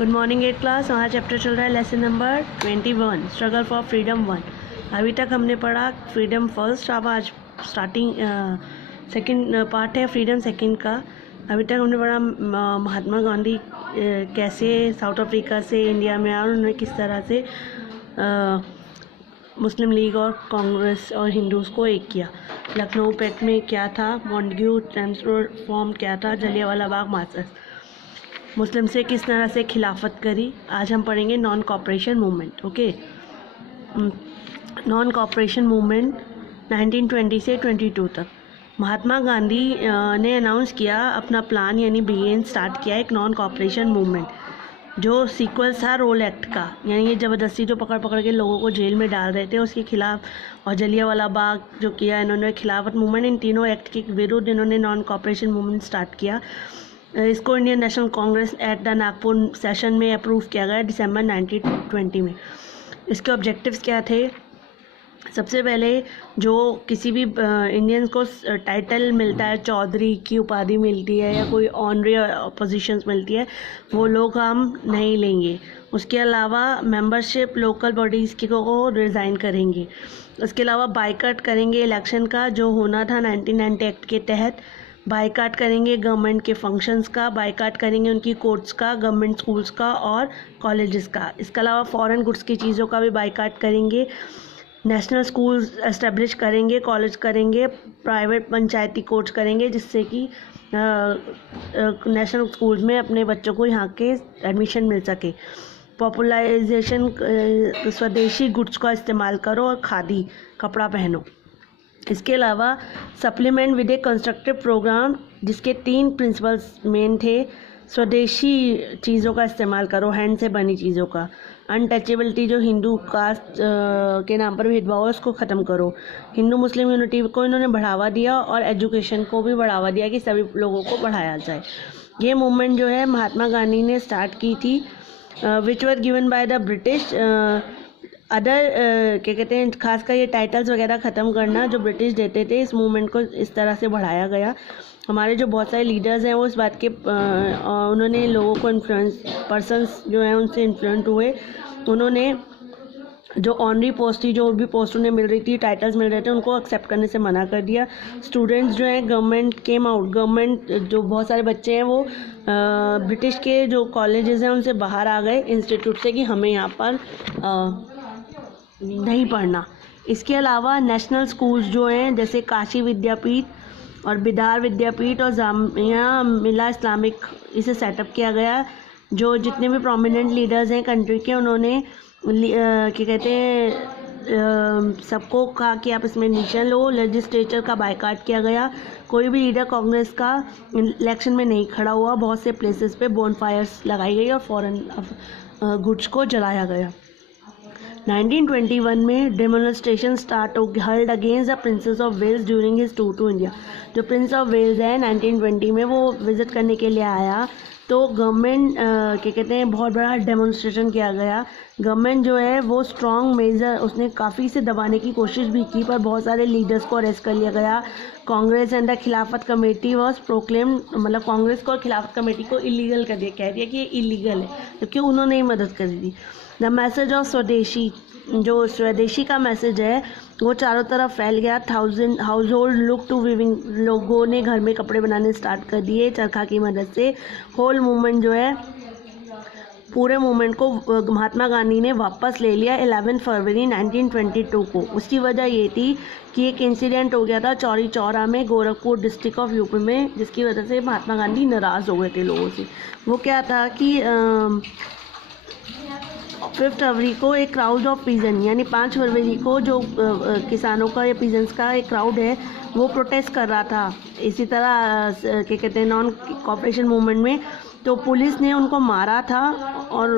Good morning 8 class. हमारा chapter चल रहा है lesson number 21 struggle for freedom 1। अभी तक हमने पढ़ा फ्रीडम फर्स्ट, अब आज स्टार्टिंग सेकंड पार्ट है फ्रीडम सेकंड का। अभी तक हमने पढ़ा महात्मा गांधी कैसे साउथ अफ्रीका से इंडिया में आए और उन्होंने किस तरह से मुस्लिम लीग और कांग्रेस और हिंदूज़ को एक किया। लखनऊ पैक्ट में क्या था, मॉन्टेग्यू ट्रांसफॉर्म क्या था, जलियांवाला बाग मार्चेस, मुस्लिम से किस तरह से खिलाफत करी। आज हम पढ़ेंगे non cooperation movement. Okay, non cooperation movement 1920 से 22 तक। महात्मा गांधी ने अनाउंस किया अपना प्लान, यानी बिगेन स्टार्ट किया एक नॉन कॉपरेशन मूवमेंट जो सीक्वल्स था रोल एक्ट का, यानी ये ज़बरदस्ती जो पकड़ के लोगों को जेल में डाल रहे थे उसके खिलाफ, और जलियांवाला बाग जो किया इन्होंने खिलाफत मूवमेंट, इन तीनों एक्ट के विरुद्ध इन्होंने नॉन कॉपरेशन मूवमेंट स्टार्ट किया। इसको Indian national Congress at the Nagpur session में अप्रूव किया गया दिसंबर 1920 में। इसके ऑब्जेक्टिव्स क्या थे? सबसे पहले जो किसी भी इंडियंस को टाइटल मिलता है, चौधरी की उपाधि मिलती है या कोई ऑनरी पोजीशंस मिलती है, वो लोग हम नहीं लेंगे। उसके अलावा मेंबरशिप लोकल बॉडीज़ को रिज़ाइन करेंगे। उसके अलावा बाइकआउट करेंगे इलेक्शन का जो होना था 1990 एक्ट के तहत। बाइकाट करेंगे गवर्नमेंट के फंक्शंस का, बाइकाट करेंगे उनकी कोर्ट्स का, गवर्नमेंट स्कूल्स का और कॉलेजेस का। इसके अलावा फॉरेन गुड्स की चीज़ों का भी बाइकाट करेंगे। नेशनल स्कूल्स एस्टेब्लिश करेंगे, कॉलेज करेंगे, प्राइवेट पंचायती कोर्ट्स करेंगे, जिससे कि नेशनल स्कूल्स में अपने बच्चों को यहाँ के एडमिशन मिल सके। पॉपुलराइजेशन, स्वदेशी गुड्स का इस्तेमाल करो और खादी कपड़ा पहनो। इसके अलावा supplement with a constructive programme, जिसके 3 प्रिंसिपल्स मेन थे। स्वदेशी चीज़ों का इस्तेमाल करो, हैंड से बनी चीज़ों का। अनटचेबिलिटी, जो हिंदू कास्ट के नाम पर भेदभाव है उसको ख़त्म करो। हिंदू मुस्लिम यूनिटी को इन्होंने बढ़ावा दिया और एजुकेशन को भी बढ़ावा दिया कि सभी लोगों को पढ़ाया जाए। ये मूवमेंट जो है महात्मा गांधी ने स्टार्ट की थी, which were given by the British other क्या कहते हैं, खासकर ये टाइटल्स वगैरह ख़त्म करना जो ब्रिटिश देते थे। इस मूवमेंट को इस तरह से बढ़ाया गया। हमारे जो बहुत सारे लीडर्स हैं वो इस बात के उन्होंने लोगों को इन्फ्लुएंस, पर्सन्स जो हैं उनसे इन्फ्लुएंस हुए। उन्होंने जो ऑनरी पोस्ट थी, जो भी पोस्ट उन्हें मिल रही थी, टाइटल्स मिल रहे थे, उनको एक्सेप्ट करने से मना कर दिया। स्टूडेंट्स जो हैं गवर्नमेंट केम आउट, गवर्नमेंट जो बहुत सारे बच्चे हैं वो ब्रिटिश के जो कॉलेजेस हैं उनसे बाहर आ गए इंस्टीट्यूट से कि हमें यहाँ पर नहीं पढ़ना। इसके अलावा नेशनल स्कूल्स जो हैं जैसे काशी विद्यापीठ और बिदार विद्यापीठ और जामिया मिला इस्लामिक, इसे सेटअप किया गया। जो जितने भी प्रोमिनेंट लीडर्स हैं कंट्री के, उन्होंने क्या कहते हैं सबको कहा कि आप इसमें एडमिशन लो। लेजिस्लेचर का बायकॉट किया गया। कोई भी लीडर कांग्रेस का इलेक्शन में नहीं खड़ा हुआ। बहुत से प्लेसेस पे बोनफायर्स लगाई गई और फॉरेन गुड्स को जलाया गया। 1921 में डेमोन्स्ट्रेशन स्टार्ट हो held against the princess of Wales during his tour to India. जो प्रिंस ऑफ वेल्स है 1920 में वो विज़िट करने के लिए आया, तो गवर्नमेंट क्या कहते हैं बहुत बड़ा डेमोन्स्ट्रेशन किया गया। गवर्नमेंट जो है वो स्ट्रॉन्ग मेजर, उसने काफ़ी से दबाने की कोशिश भी की, पर बहुत सारे लीडर्स को अरेस्ट कर लिया गया। कांग्रेस एंड द खिलाफत कमेटी वॉज प्रोक्लेम्ड, मतलब कांग्रेस को और खिलाफत कमेटी को इलीगल कर दिया, कह दिया कि ये इलीगल है, क्योंकि उन्होंने ही मदद कर दी। द मैसेज ऑफ स्वदेशी, जो स्वदेशी का मैसेज है वो चारों तरफ फैल गया। 1000 household look to weaving, लोगों ने घर में कपड़े बनाने स्टार्ट कर दिए चरखा की मदद से। होल मूवमेंट जो है, पूरे मूवमेंट को महात्मा गांधी ने वापस ले लिया 11 फरवरी 1922 को। उसकी वजह ये थी कि एक इंसिडेंट हो गया था चौरी चौरा में, गोरखपुर डिस्ट्रिक्ट ऑफ यूपी में, जिसकी वजह से महात्मा गांधी नाराज़ हो गए थे लोगों से। वो क्या था कि 5 फरवरी को एक क्राउड ऑफ पीजन, यानी 5 फरवरी को जो किसानों का या पीजन्स का एक क्राउड है वो प्रोटेस्ट कर रहा था इसी तरह क्या कहते हैं नॉन कॉपरेशन मूवमेंट में। तो पुलिस ने उनको मारा था और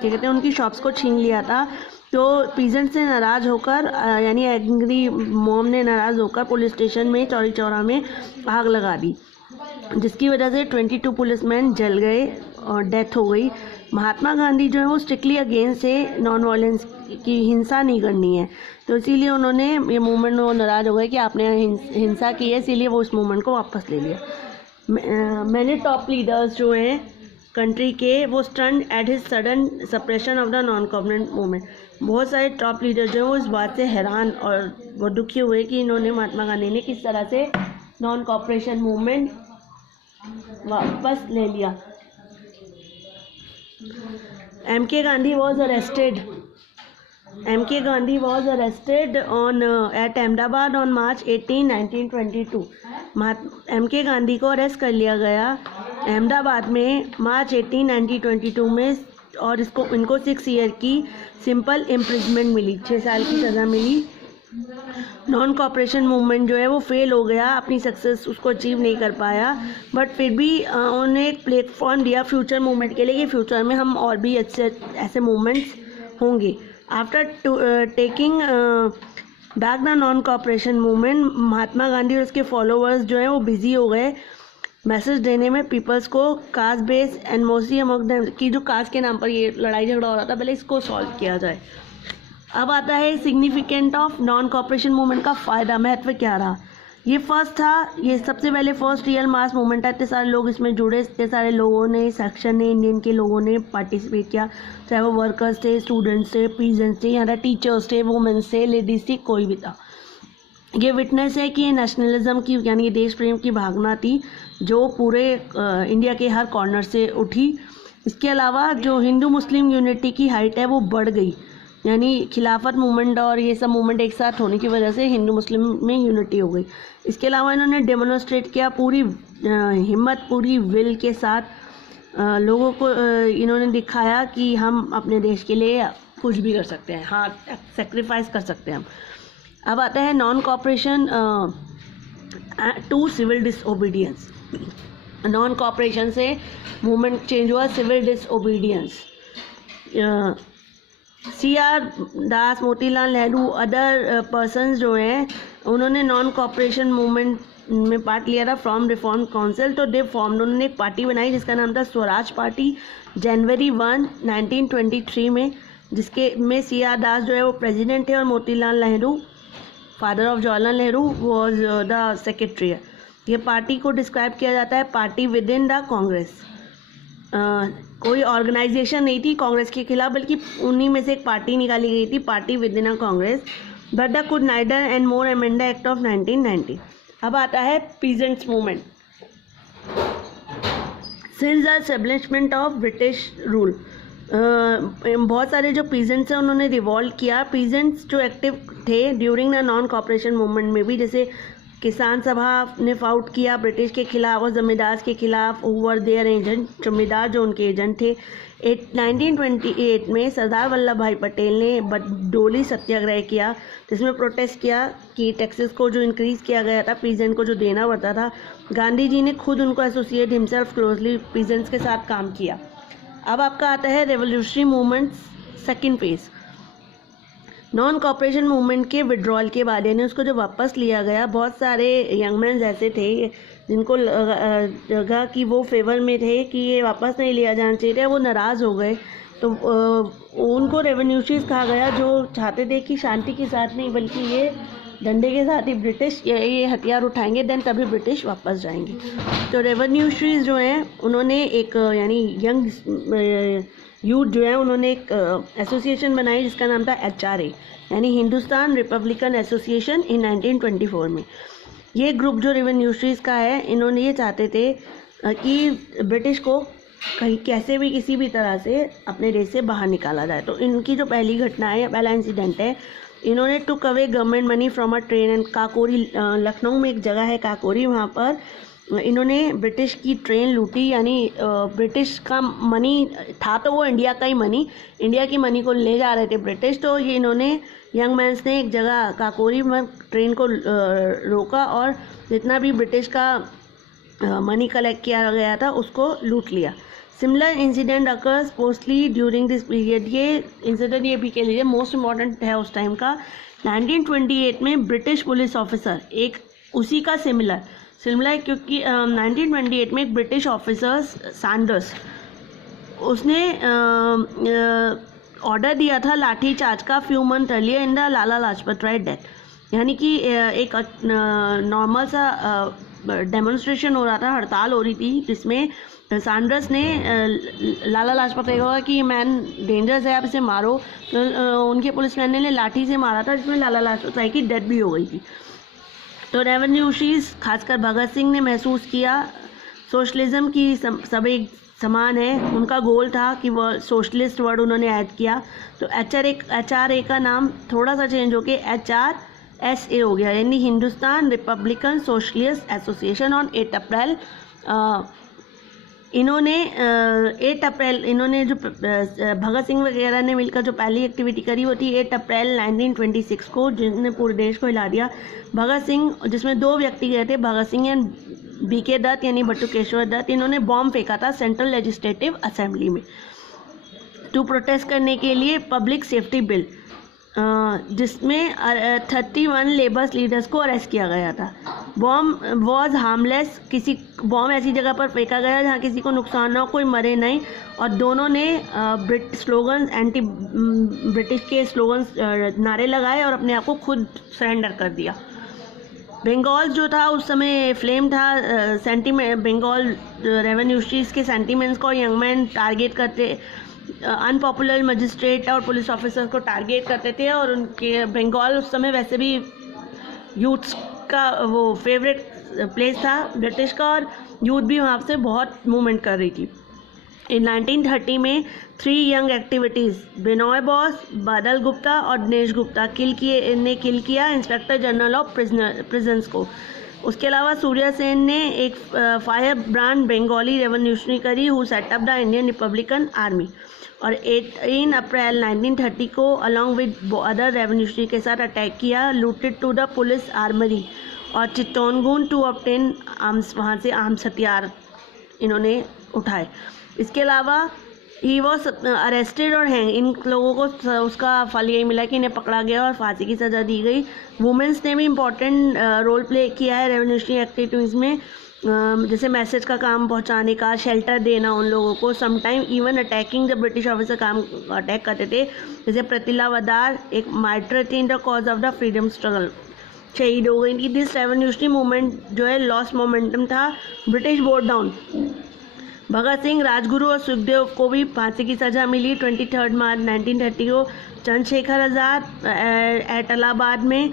क्या कहते हैं उनकी शॉप्स को छीन लिया था। तो पीजेंट से नाराज़ होकर, यानी एंग्री मॉब ने नाराज़ होकर पुलिस स्टेशन में चौरी चौरा में आग लगा दी, जिसकी वजह से 22 पुलिसमैन जल गए और डेथ हो गई। महात्मा गांधी जो है वो स्ट्रिक्टली अगेंस्ट है नॉन वायलेंस की, हिंसा नहीं करनी है, तो इसीलिए उन्होंने ये मूवमेंट में नाराज़ हो गए कि आपने हिंसा की है, इसीलिए वो इस मूवमेंट को वापस ले लिया। मैंने टॉप लीडर्स जो हैं कंट्री के, वो stunned at his sudden suppression of the non cooperation movement. बहुत सारे टॉप लीडर जो हैं वो इस बात से हैरान और वो दुखी हुए कि इन्होंने महात्मा गांधी ने किस तरह से नॉन कॉपरेशन मूवमेंट वापस ले लिया। M.K. Gandhi was arrested. M.K. Gandhi was arrested at Ahmedabad on March 18, 1922. M.K. Gandhi को अरेस्ट कर लिया गया अहमदाबाद में मार्च 18, 1922 में, और इनको 6 ईयर की सिंपल इम्प्रिजमेंट मिली, 6 साल की सज़ा मिली। नॉन कॉपरेशन मूवमेंट जो है वो फेल हो गया, अपनी सक्सेस उसको अचीव नहीं कर पाया, बट फिर भी उन्होंने एक प्लेटफॉर्म दिया फ्यूचर मूवमेंट के लिए कि फ्यूचर में हम और भी अच्छे ऐसे मूवमेंट्स होंगे। After taking back the non cooperation movement, Mahatma Gandhi और उसके फॉलोअर्स जो हैं वो बिजी हो गए मैसेज देने में पीपल्स को, कास्ट बेस एनिमोसी अमंग देम, की जो कास्ट के नाम पर ये लड़ाई झगड़ा हो रहा था, पहले इसको सॉल्व किया जाए। अब आता है significant of non cooperation movement का फ़ायदा, महत्व क्या रहा। ये फर्स्ट था, ये सबसे पहले फर्स्ट रियल मास मूवमेंट था, इतने सारे लोग इसमें जुड़े, इतने सारे लोगों ने, सेक्शन ने, इंडियन के लोगों ने पार्टिसिपेट किया, चाहे वो वर्कर्स थे, स्टूडेंट्स थे, पीजेंट्स थे, यहाँ टीचर्स थे, वुमेन्स थे, लेडीज थी, कोई भी था। ये विटनेस है कि नेशनलिज्म की यानी देश प्रेम की भावना थी जो पूरे इंडिया के हर कॉर्नर से उठी। इसके अलावा जो हिंदू मुस्लिम यूनिटी की हाइट है वो बढ़ गई, यानी खिलाफत मूवमेंट और ये सब मूवमेंट एक साथ होने की वजह से हिंदू मुस्लिम में यूनिटी हो गई। इसके अलावा इन्होंने डेमोन्स्ट्रेट किया पूरी हिम्मत, पूरी विल के साथ लोगों को इन्होंने दिखाया कि हम अपने देश के लिए कुछ भी कर सकते हैं, हाँ सेक्रीफाइस कर सकते हैं हम। अब आता है non cooperation to civil disobedience. Non cooperation से मूवमेंट चेंज हुआ civil disobedience. CR Das, Motilal Nehru, other persons जो हैं उन्होंने नॉन कॉपरेशन मूवमेंट में पार्ट लिया था फ्रॉम रिफॉर्म काउंसिल। तो दे फॉर्म, उन्होंने एक पार्टी बनाई जिसका नाम था स्वराज पार्टी, जनवरी 1, 1923 में, जिसके में CR दास जो है वो प्रेसिडेंट थे और Motilal Nehru, father of Jawaharlal Nehru, was the secretary. ये पार्टी को डिस्क्राइब किया जाता है party with in the Congress. कोई ऑर्गेनाइजेशन नहीं थी कांग्रेस के खिलाफ, बल्कि उन्हीं में से एक पार्टी निकाली गई थी, party with in a Congress, but the could neither and more Amanda act of 1990। अब आता है peasants movement. Since the establishment of British rule, बहुत सारे जो पीजेंट्स हैं उन्होंने रिवॉल्व किया। पीजेंट्स जो एक्टिव थे during the non cooperation movement में भी, जैसे किसान सभा ने फाउट किया ब्रिटिश के खिलाफ और जमींदार के खिलाफ, ओवर देयर एजेंट, जमींदार जो उनके एजेंट थे। 1928 में सरदार वल्लभ भाई पटेल ने डोली सत्याग्रह किया, जिसमें प्रोटेस्ट किया कि टैक्सेस को जो इंक्रीज़ किया गया था, पीजेंट को जो देना पड़ता था, गांधी जी ने खुद उनको एसोसिएट हिमसेल्फ क्लोजली पीजेंट्स के साथ काम किया। अब आपका आता है revolutionary movement second phase. Non cooperation movement के विड्रॉल के बाद यानी उसको जो वापस लिया गया, बहुत सारे यंग मैन ऐसे थे जिनको लगा कि वो फेवर में थे कि ये वापस नहीं लिया जाना चाहिए, वो नाराज़ हो गए। तो उनको रेवोल्यूशनरीज कहा गया, जो चाहते थे कि शांति के साथ नहीं बल्कि ये डंडे के साथ ही ब्रिटिश ये हथियार उठाएंगे, देन तभी ब्रिटिश वापस जाएंगे। तो रेवोल्यूशनरीज जो हैं उन्होंने एक यानी यंग यूथ जो है उन्होंने एक एसोसिएशन बनाई जिसका नाम था HRA, यानी हिंदुस्तान रिपब्लिकन एसोसिएशन इन 1924 में। ये ग्रुप जो रेवोल्यूशनरीज का है, इन्होंने ये चाहते थे कि ब्रिटिश को कहीं कैसे भी किसी भी तरह से अपने देश से बाहर निकाला जाए। तो इनकी जो पहली घटना है, पहला इंसिडेंट है, इन्होंने took away government money from a train and Kakori, Lucknow में एक जगह है काकोरी, वहाँ पर इन्होंने ब्रिटिश की ट्रेन लूटी, यानी ब्रिटिश का मनी था तो वो इंडिया का ही मनी, इंडिया की मनी को ले जा रहे थे ब्रिटिश। तो ये इन्होंने यंग मैंस ने एक जगह काकोरी में ट्रेन को रोका और जितना भी ब्रिटिश का मनी कलेक्ट किया गया था उसको लूट लिया। Similar incident occurs mostly during this period. ये इंसिडेंट ये भी कह लीजिए मोस्ट इम्पॉर्टेंट है उस टाइम का। 1928 में ब्रिटिश पुलिस ऑफिसर एक उसी का सिमिलर क्योंकि 1928 में एक ब्रिटिश ऑफिसर सैंडर्स, उसने ऑर्डर दिया था लाठी चार्ज का few month earlier in the Lala Lajpat Rai death, यानी कि एक नॉर्मल सा डेमोन्स्ट्रेशन हो रहा था, हड़ताल हो रही थी, जिसमें सैंडर्स ने लाला लाजपत राय को कहा कि ये मैन डेंजरस है, आप इसे मारो, तो उनके पुलिसमैन ने लाठी से मारा था, जिसमें लाला लाजपत राय की डेथ भी हो गई थी। तो रेवोल्यूशनरीज खासकर भगत सिंह ने महसूस किया सोशलिज्म की सब एक समान है। उनका गोल था कि वह सोशलिस्ट वर्ड उन्होंने ऐड किया, तो HRA का नाम थोड़ा सा चेंज होके HRSA हो गया, यानी Hindustan Republican socialist association. On 8 अप्रैल इन्होंने 8 अप्रैल इन्होंने जो भगत सिंह वगैरह ने मिलकर जो पहली एक्टिविटी करी वो थी 8 अप्रैल 1926 को, जिसने पूरे देश को हिला दिया। भगत सिंह, जिसमें 2 व्यक्ति गए थे, भगत सिंह एंड BK दत्त यानी बटुकेश्वर दत्त, इन्होंने बॉम्ब फेंका था सेंट्रल लेजिस्लेटिव असेंबली में टू प्रोटेस्ट करने के लिए पब्लिक सेफ्टी बिल, जिसमें 31 लेबर्स लीडर्स को अरेस्ट किया गया था। बॉम्ब वॉज हार्मलेस, किसी बॉम्ब ऐसी जगह पर फेंका गया जहां किसी को नुकसान ना हो, कोई मरे नहीं, और दोनों ने स्लोगन्स, एंटी ब्रिटिश के स्लोगन्स नारे लगाए और अपने आप को खुद सरेंडर कर दिया। बंगाल जो था उस समय फ्लेम था, बंगाल रेवोल्यूशनरीज के सेंटीमेंट्स को यंग मैन टारगेट करते, अनपॉपुलर मजिस्ट्रेट और पुलिस ऑफिसर्स को टारगेट करते थे, और उनके बंगाल उस समय वैसे भी यूथ्स का वो फेवरेट प्लेस था ब्रिटिश का, और यूथ भी वहाँ से बहुत मूवमेंट कर रही थी। इन 1930 में 3 यंग एक्टिविटीज़, बिनॉय बोस, बादल गुप्ता और दिनेश गुप्ता किल किया इंस्पेक्टर जनरल ऑफ प्रिजन्स को। उसके अलावा सूर्या सेन ने एक फायर ब्रांड बंगाली रेवोल्यूशनरी करी, who set up the Indian Republican army, और 18 अप्रैल 1930 को अलॉन्ग विद अदर रेवोल्यूशनरी के साथ अटैक किया, looted to the police armoury और चित्तौड़गढ़ टू ऑब्टेन आर्म्स, वहाँ से आर्म्स हथियार इन्होंने उठाए। इसके अलावा ही वॉज अरेस्टेड और हैंग, इन लोगों को उसका फल यही मिला कि इन्हें पकड़ा गया और फांसी की सज़ा दी गई। वुमेंस ने भी इम्पॉर्टेंट रोल प्ले किया है रेवोल्यूशनरी एक्टिविटीज़ में, जैसे मैसेज का काम पहुंचाने का, शेल्टर देना उन लोगों को, समटाइम इवन अटैकिंग, जब ब्रिटिश ऑफिसर काम अटैक करते थे, जैसे प्रतिला वदार एक मार्टर थी in the cause of the freedom struggle, शहीद हो गई थी। दिस रेवोल्यूशनरी मूवमेंट जो है लॉस्ट मोमेंटम था, British board down. Bhagat Singh, Rajguru और सुखदेव को भी फांसी की सज़ा मिली 23 मार्च 1930 को। चंद्रशेखर आज़ाद एटलाबाद में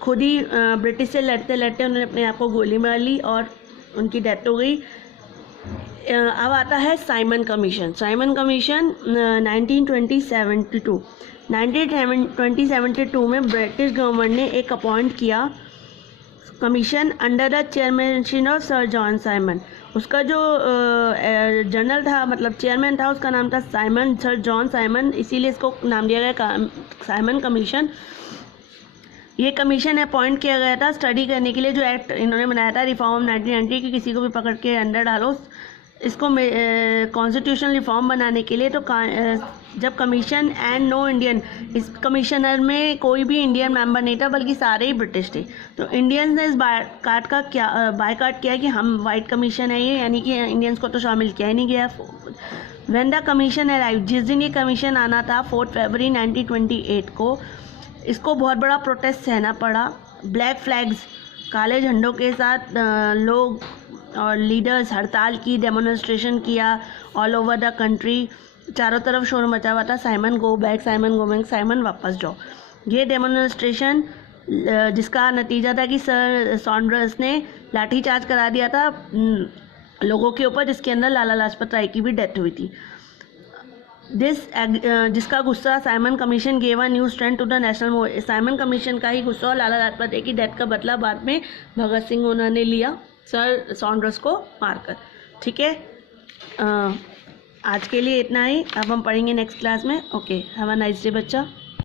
खुद ही ब्रिटिश से लड़ते लड़ते उन्होंने अपने आप को गोली मार ली और उनकी डेथ हो गई। अब आता है साइमन कमीशन। साइमन कमीशन 1972 में ब्रिटिश गवर्नमेंट ने एक अपॉइंट किया commission under the chairmanship of sir John Simon. उसका जो जनरल था, मतलब चेयरमैन था, उसका नाम था साइमन, सर जॉन साइमन, इसीलिए इसको नाम दिया गया साइमन कमीशन। ये कमीशन अपॉइंट किया गया था स्टडी करने के लिए जो एक्ट इन्होंने बनाया था रिफॉर्म 1990 कि किसी को भी पकड़ के अंदर डालो, इसको कॉन्स्टिट्यूशनल रिफॉर्म बनाने के लिए। तो जब कमीशन एंड नो इंडियन, इस कमिश्नर में कोई भी इंडियन मेंबर नहीं था बल्कि सारे ही ब्रिटिश थे। तो इंडियंस ने इस बायकाट किया कि हम वाइट कमीशन है ये, यानी कि इंडियंस को तो शामिल किया ही नहीं गया। व्हेन द कमीशन अराइव, जिस दिन ये कमीशन आना था 4 फरवरी 1928 को, इसको बहुत बड़ा प्रोटेस्ट सहना पड़ा। ब्लैक फ्लैग्स, काले झंडों के साथ लोग और लीडर्स हड़ताल की, डेमोन्स्ट्रेशन किया ऑल ओवर द कंट्री। चारों तरफ शोर मचा हुआ था, Simon go back, Simon go back, Simon वापस जाओ। ये डेमोन्स्ट्रेशन जिसका नतीजा था कि सर सॉन्डर्स ने लाठीचार्ज करा दिया था लोगों के ऊपर, जिसके अंदर लाला लाजपत राय की भी डेथ हुई थी। जिसका गुस्सा Simon Commission gave a new strength to the national movement. Simon Commission का ही गुस्सा और लाला लाजपत राय की डेथ का बदला बाद में भगत सिंह उन्होंने लिया सर सॉन्डर्स को मारकर। ठीक है, आज के लिए इतना ही। अब हम पढ़ेंगे नेक्स्ट क्लास में। Okay, have a nice day बच्चा।